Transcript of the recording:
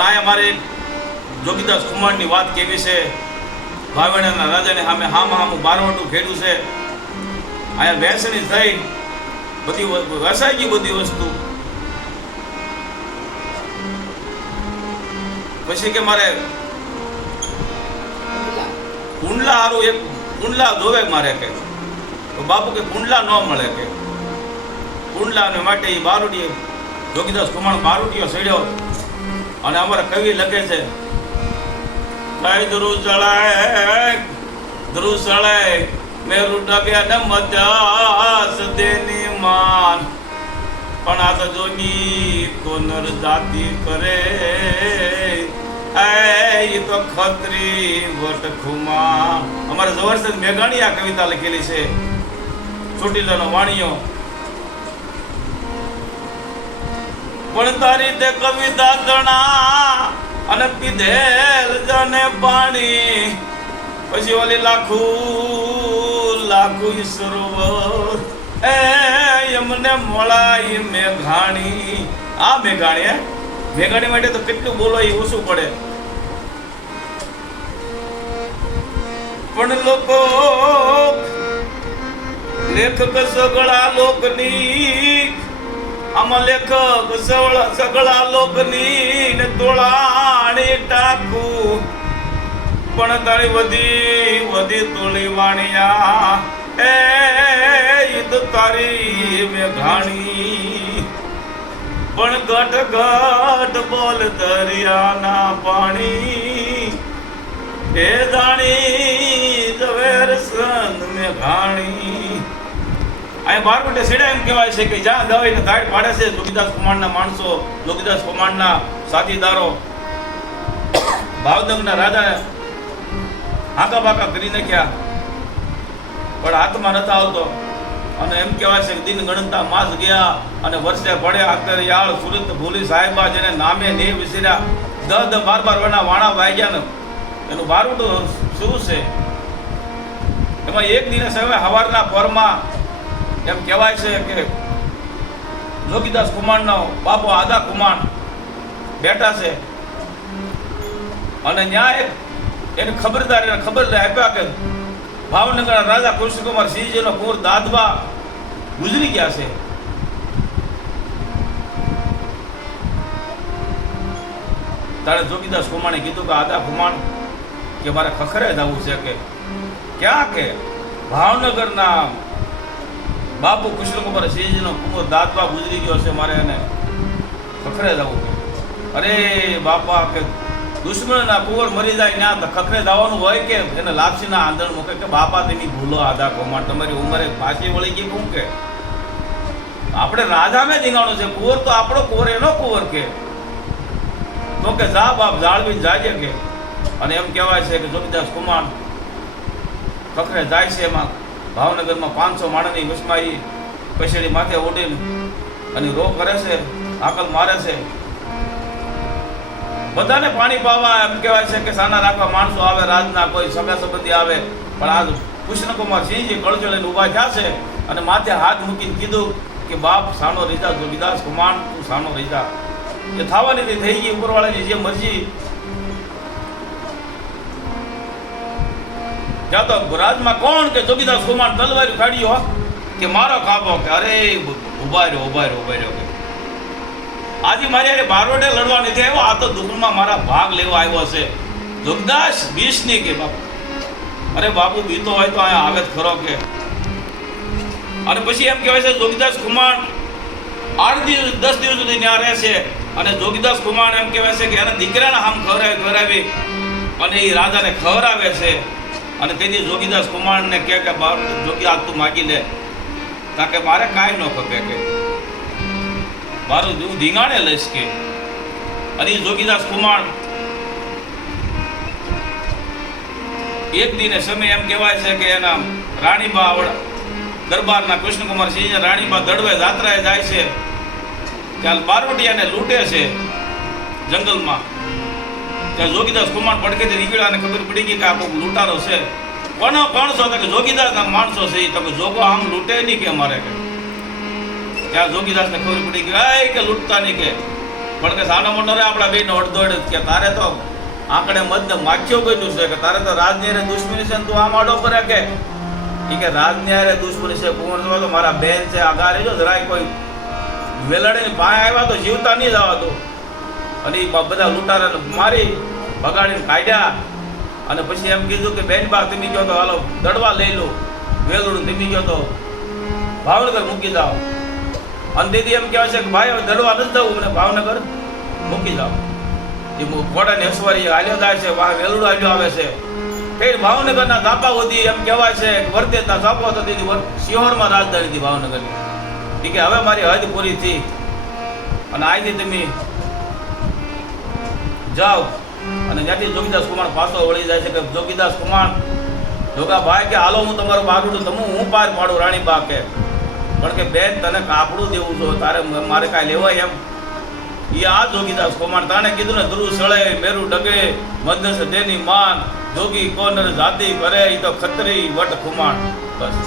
પણ આ અમારે જોગીદાસ કુમારની વાત કેવી છે. ભાવેણાના રાજાને સામે હામું બારવટું ખેડ્યું છે. અહીંયા બેસણી થઈ બધી વસાઈ ગઈ બધી વસ્તુ. પછી કે મારે કુંડલા હારું એક કુંડલા જોવે મારે કે બાપુ કે કુંડલા ન મળે કે કુંડલાને માટે એ બારુડીએ જોગીદાસ કુમાર બારુડીઓ સડ્યો અને અમારા કવિ લખે છે ધ્રુવ સળાય મેરુ ડગ્યા ને મજાસ દેની માન પણ આ તો જોગી કોનર જાતિ કરે એ તો ખત્રી વટખુમા. અમારે ઝવેરચંદ મેઘાણી આ કવિતા લખેલી છે. ચોટીલાનો વાણિયો પણ તારી તે કવિતા જણા અને પીધેલ જને પાણી. પછી ઓલી લાખું સરોવર એ એમને મળાય મેઘાણી. આ મેઘાણી માટે તો કેટલું બોલો એ ઓછું પડે. પણ લોકો લેખક સગળા લોકની આમાં લેખક સગળા લોકની ને તોળાણી ટાકું. પણ તારી વધી તોળી વાણિયા એ તો તારી મેઘાણી. પણ ઘટ બોલ દરિયાના પાણી એ જાણી ઝવેરચંદ મેઘાણી. અહીં બારવટે સેડા એમ કહેવાય છે કે જ્યાં દવાઈને ધાડ પાડે છે જોગીદાસ કુમારના માણસો, જોગીદાસ કુમારના સાથીદારો ભાવનગરના રાજાને હાંકા બાકા કરી નાખ્યા પણ હાથમાં નતા આવતો. અને એમ કહેવાય છે કે દિન ગણતા માસ ગયા અને વર્ષે પડ્યા અત્યારે યાળ સુરત ભૂલી સાહેબા જેને નામે ને વિસર્યા 10-12 વર્ષના વાણા વાગ્યા ને એનું બારવટું શું છે. એમાં એક દિવસ હવે સવારના પરમાં એમ કહેવાય છે કે જોગીદાસ કુમારનો બાપો આદા કુમાર બેઠા છે અને ન્યાય એને ખબર આપ્યા કે ભાવનગરના રાજા કૃષ્ણકુમાર સિંહજીનો કુંવર દાદબા ગુજરી ગયા છે. તારે જોગીદાસ કુમારે કીધું કે આદા કુમાર કે મારે ખખરે જવું છે કે ક્યાં કે ભાવનગરના બાપુ કૃષ્ણકુમાર સિંહજીનો કુંવર દાદબા ગુજરી ગયો છે, મારે એને ખખરે જવું. અરે બાપા કે દુશ્મનના કુંવર મરી જાય ના ખખરે જવાનું હોય કે એને લાપસીના આંધણ મૂકે કે બાપા તેની ભૂલો આદા કુમાર તમારી ઉંમરે પાછી વળી ગઈ. શું કે આપણે રાજાને જીગાણો છે, કુંવર તો આપણો કુંવર એનો કુંવર કે તો કે જા બાપ જાળવીને જાજે કે. અને એમ કહેવાય છે કે જોગીદાસ કુમાર ખખરે જાય છે. એમાં ભાવનગરમાં 500 માણસની વસમાં પછેડી માથે ઓઢીને અને રો કરે છે, આકલ મારે છે. બધાને પાણી પાવા એમ કહેવાય છે કે સાના રાખવા માણસો આવે, રાજના કોઈ સગા સંબંધી આવે. પણ આ કૃષ્ણકુમાર સિંહજી કળજો લઈને ઊભા થયા છે અને માથે હાથ મૂકીને કીધું કે બાપ સાનો રીજા જોગીદાસ કુમાર તું સાનો રીજા. એ થવાની રીતે થઈ ગઈ, ઉપરવાળાની જે મરજી. ત્યાં તો રાજમાં કોણ કે જોગીદાસ કુમાર તલવારી કાઢ્યો કે મારો કાપો કે અરે ઉભા રહ્યો કે આજે મારે બારવટે લડવા નથી આવ્યો, આ તો દુઃખમાં મારા ભાગ લેવા આવ્યો છે. જોગદાસ બીસ નહીં કે બાપુ. અરે બાપુ બીતો હોય તો અહીંયા આવે જ ખરો કે. અને પછી એમ કહેવાય છે જોગીદાસ કુમાર 8 દિવસ 10 દિવસ સુધી ત્યાં રહેશે અને જોગીદાસ કુમાર એમ કહેવાય છે કે એના દીકરાના આમ ખવડાવી અને એ રાજાને ખવડાવે છે. અને તેથી જોગીદાસ કુમારને કહે કે જોગી આ તું માગી લે, કારણ કે મારે કાંઈ ન ખપે કે મારું હું ધીંગાણે લઈશ કે. અને જોગીદાસ કુમાર એક દિને સમય એમ કહેવાય છે કે એના રાણીબા દરબારના કૃષ્ણકુમાર સિંહ રાણીબા દડવે જાત્રાએ જાય છે ત્યાં બારવટિયાને લૂંટે છે જંગલમાં. ત્યાં જોગીદાસ કુમાર પડખેથી નીકળ્યા અને ખબર પડી ગઈ કે આ કોઈ લૂંટારો છે. કોણ છો કે જોગીદાસના માણસો છે. તો જોગો આમ લૂંટે નહીં કે અમારે કે. ત્યાં જોગીદાસને ખબર પડી ગઈ કે લૂંટતા નહીં કે પણ કે સાનો મોટો રે આપણા બેનો અડધોડ કે તારે તો આંકડે મધને માખ્યો બન્યું છે કે તારે તો રાજનીરે દુશ્મની છે ને તું આમ આડો પર કે એ કે રાજનીરે દુશ્મની છે કુંવર તો મારા બેન છે આગા રહેજો જરાય કોઈ વેલડીની પાસે આવ્યા તો જીવતા નહીં જવા તો અને એ બધા લૂંટારાને મારી ભગાડીને કાઢ્યા અને પછી એમ કીધું કે બેન બા તમે કહો તો હાલો દડવા લઈ લો વેલડું તમે કહો તો ભાવનગર મૂકી જાઓ અને દીદી એમ કહેવાય છે કે ભાઈ હવે દડવા નથી જવું મને ભાવનગર મૂકી જાઓ એ ઘોડાની અસવારી હાલ્યો જાય છે વાહ વેલડું હાલ્યો આવે છે કઈ ભાવનગરના ધાપા સુધી એમ કહેવાય છે વર્તેજના ધાપા તો દીદી સિંહોરમાં રાજધાની હતી ભાવનગરની એ કે હવે મારી હદ પૂરી થઈ અને આજથી તમે જાઓ અને જ્યાંથી જોગીદાસ કુમાર પાછો વળી જાય છે કે જોગીદાસ કુમાર જોગા ભાઈ કે હાલો હું તમારું બાગડું તમે હું પાર પાડું રાણી બા કે પણ કે બેન તને કાપડું દેવું છો તારે મારે કાંઈ લેવાય એમ એ આ જોગીદાસ કુમાર તાણે કીધું ને ધ્રુવ સળે મેરુ ડગે મદસ દેની માન જોગી કોનર જાતિ કરે એ તો ખત્રી વટ કુમાર બસ